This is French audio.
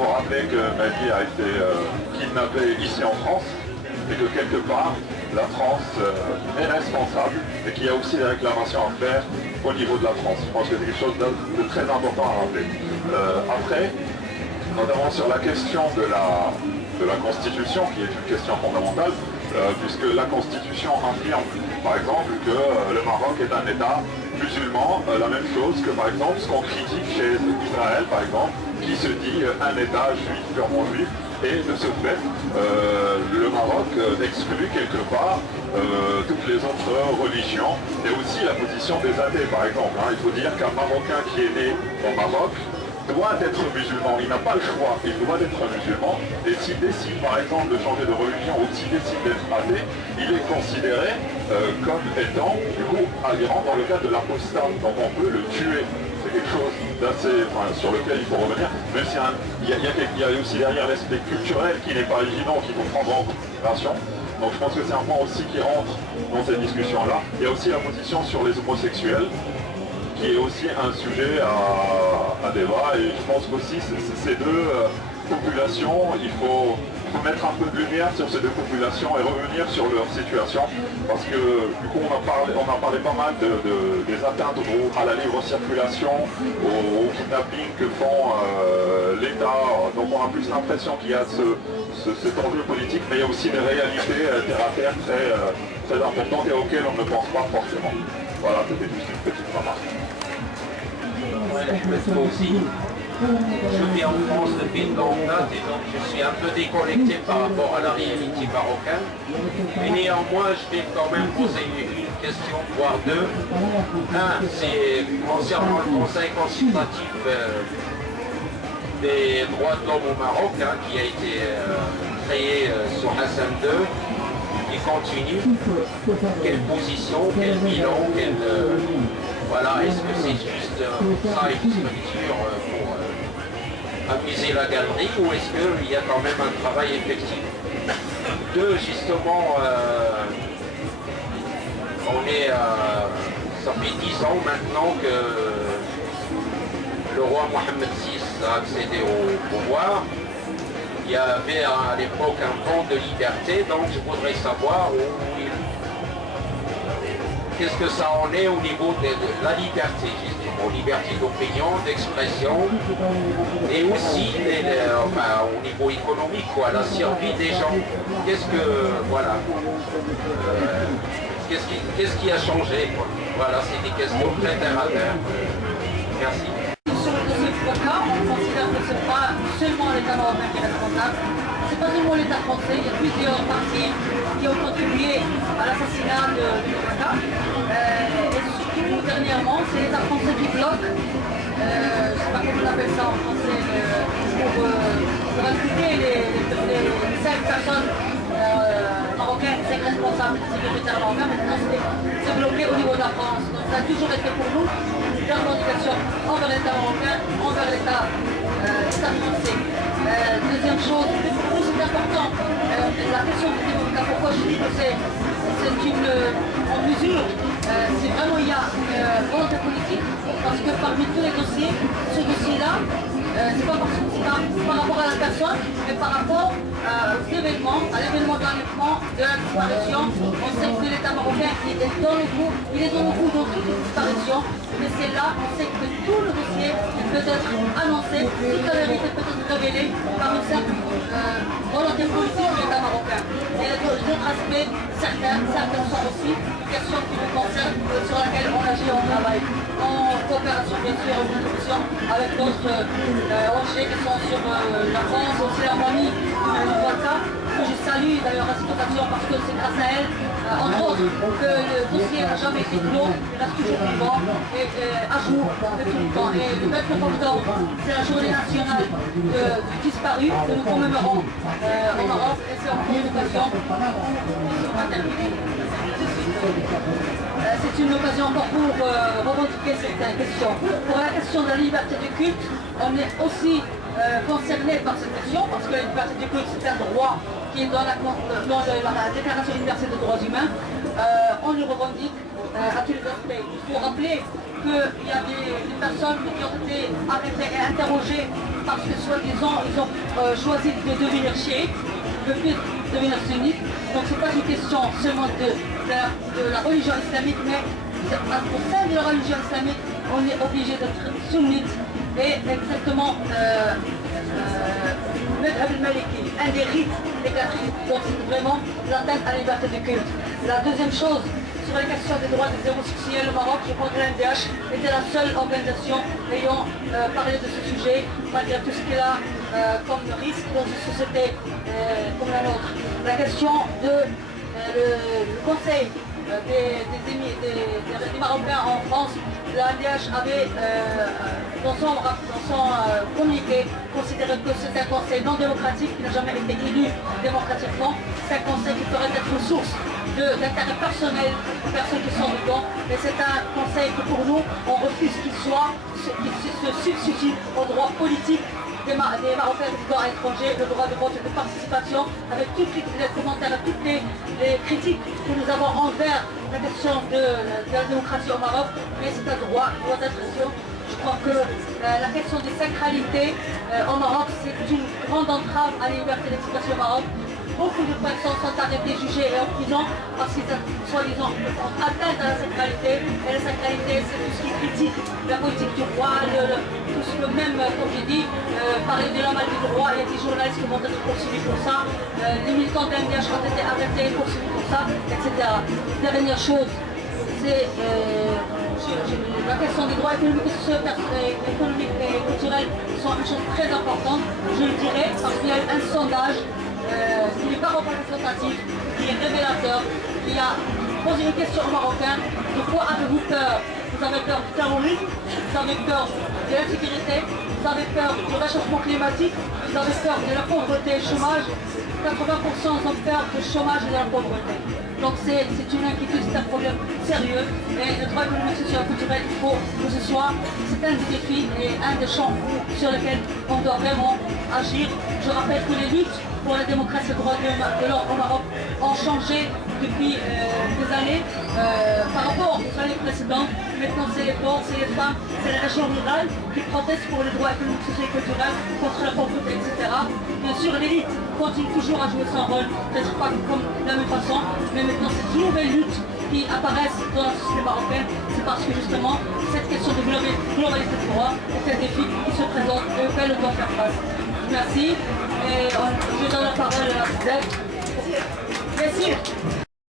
faut rappeler que Mehdi a été kidnappé ici en France et que quelque part, la France est responsable et qu'il y a aussi des réclamations à faire au niveau de la France. Je pense que c'est quelque chose de très important à rappeler. Après, notamment sur la question de la Constitution, qui est une question fondamentale, puisque la Constitution affirme, par exemple, que le Maroc est un État musulman, la même chose que, par exemple, ce qu'on critique chez Israël, par exemple, qui se dit un État juif, purement juif, et de ce fait, le Maroc exclut quelque part toutes les autres religions, et aussi la position des athées, par exemple. Il faut dire qu'un Marocain qui est né au Maroc doit être musulman, il n'a pas le choix, il doit être musulman, et s'il décide par exemple de changer de religion ou s'il décide d'être athée, il est considéré comme étant, du coup, alliant dans le cas de l'apostat, donc on peut le tuer. C'est quelque chose d'assez, sur lequel il faut revenir, même s'il y a aussi derrière l'aspect culturel qui n'est pas évident, qu'il faut prendre en considération. Donc je pense que c'est un point aussi qui rentre dans cette discussion-là. Il y a aussi la position sur les homosexuels, qui est aussi un sujet à débat, et je pense qu'aussi ces deux populations, il faut mettre un peu de lumière sur ces deux populations et revenir sur leur situation, parce que du coup on a parlé pas mal des atteintes à la libre circulation, au kidnapping que font l'État, donc on a plus l'impression qu'il y a cet enjeu politique, mais il y a aussi des réalités terre à terre très importantes et auxquelles on ne pense pas forcément. Voilà, c'était juste une petite remarque. Moi aussi, je vis en France depuis une longue date et donc je suis un peu déconnecté par rapport à la réalité marocaine. Mais néanmoins, je vais quand même poser une question, voire deux. Un, c'est concernant le Conseil consultatif des droits de l'homme au Maroc, qui a été créé sur Hassan II. Il continue. Quelle position, quel bilan, voilà, est-ce que c'est juste ça, une structure pour amuser la galerie, ou est-ce qu'il y a quand même un travail effectif? Deux, justement, ça fait 10 ans maintenant que le roi Mohamed VI a accédé au pouvoir. Il y avait à l'époque un vent de liberté, donc je voudrais savoir qu'est-ce que ça en est au niveau de la liberté, justement, liberté d'opinion, d'expression, et aussi au niveau économique, la survie des gens. Qu'est-ce qui a changé, quoi. Voilà, c'est des questions très terre à terre. Merci. Sur le dossier Foka, on considère que ce n'est pas seulement l'État marocain qui est responsable, ce n'est pas seulement l'État français, il y a plusieurs parties qui ont contribué à l'assassinat de Foka. Et surtout, dernièrement, c'est l'État français qui bloque, je ne sais pas comment on appelle ça en français, pour impliquer les 5 personnes marocaines, 5 responsables des sécuritaires marocains. Maintenant, c'est bloqué au niveau de la France. Donc ça a toujours été pour nous une revendication envers l'État marocain, envers l'État français. Deuxième chose, c'est important, la question du développement, pourquoi je dis que c'est en mesure, c'est vraiment, il y a une volonté politique, parce que parmi tous les dossiers, ce dossier-là, c'est pas par rapport à la personne, mais par rapport aux événements, à l'événement d'enlèvement, de la disparition. On sait que l'État marocain il est dans le coup dans toutes les disparitions, mais c'est là, on sait que tout le dossier peut être annoncé, toute la vérité peut être révélée par une simple volonté politique de l'État marocain. Et d'autres aspects, certaines sont aussi des questions qui nous concernent, sur lesquelles on agit, on travaille en coopération bien sûr, en contribution avec d'autres ONG qui sont sur la France, aussi la famille du Volta, que je salue d'ailleurs à cette occasion parce que c'est grâce à elle, entre autres, que le dossier n'a jamais été clos, il reste toujours vivant et à jour de tout le temps. Et le 29 octobre, c'est la journée nationale de disparus que nous commémorons au Maroc, et c'est encore une occasion c'est une occasion encore pour revendiquer cette question. Pour la question de la liberté du culte, on est aussi concerné par cette question, parce que la liberté du culte, c'est un droit qui est dans la Déclaration universelle des droits humains. On le revendique, à tous les aspects. Il faut rappeler qu'il y a des personnes qui ont été arrêtées et interrogées parce que soi-disant ils ont choisi de devenir chiites, de devenir sunnites. Donc c'est pas une question seulement de la religion islamique, mais au sein de la religion islamique, on est obligé d'être sunnite et exactement un des rites des catholiques. Donc c'est vraiment l'atteinte à la liberté de culte. La deuxième chose, sur la question des droits des homosexuels au Maroc, je crois que l'NDH était la seule organisation ayant parlé de ce sujet, malgré tout ce qu'il a comme risque dans une société comme la nôtre. La question le Conseil des Marocains en France, la NDH avait dans son communiqué considéré que c'est un conseil non démocratique qui n'a jamais été élu démocratiquement. C'est un conseil qui pourrait être une source d'intérêt personnel des personnes qui sont dedans. Mais c'est un conseil que pour nous, on refuse qu'il se substitue aux droits politiques des Marocains résidant à l'étranger, le droit de vote et de participation, avec tous les commentaires, avec toutes les critiques que nous avons envers la question de la démocratie au Maroc, mais c'est un droit d'être sûr. Je crois que la question des sacralités au Maroc, c'est une grande entrave à la liberté d'expression au Maroc. Beaucoup de personnes sont arrêtées, jugées et en prison parce qu'ils ont soi-disant atteint à la sacralité. Et la sacralité, c'est tout ce qui critique la politique du roi, tout ce que même, comme j'ai dit, parler de la maladie du roi. Il y a des journalistes qui vont être poursuivis pour ça. Les militants de l'NDH ont été arrêtés, poursuivis pour ça, etc. Dernière chose, c'est la question des droits économiques et culturels sont une chose très importante, je le dirais, parce qu'il y a eu un sondage qui n'est pas représentatif, qui est révélateur, qui a posé une question aux Marocains: de quoi avez-vous peur? Vous avez peur du terrorisme, vous avez peur de l'insécurité, vous avez peur du réchauffement climatique, vous avez peur de la pauvreté et du chômage. 80% ont peur du chômage et de la pauvreté. Donc c'est une inquiétude, c'est un problème sérieux. Et le droit économique, social et culturel, il faut que ce soit, c'est un des défis et un des champs sur lesquels on doit vraiment agir. Je rappelle que les luttes pour la démocratie et le droit de l'homme au Maroc ont changé depuis des années par rapport aux années précédentes. Maintenant c'est les pauvres, c'est les femmes, c'est la région rurale qui protestent pour les droits économiques, sociaux et culturels, contre la pauvreté, etc. Bien sûr l'élite continue toujours à jouer son rôle, peut-être pas comme de la même façon, mais maintenant c'est une nouvelle lutte qui apparaissent dans la société marocaine, c'est parce que justement cette question de globalité de droit est un défi qui se présente et auquel on doit faire face. Merci et je donne la parole à Zed. Merci.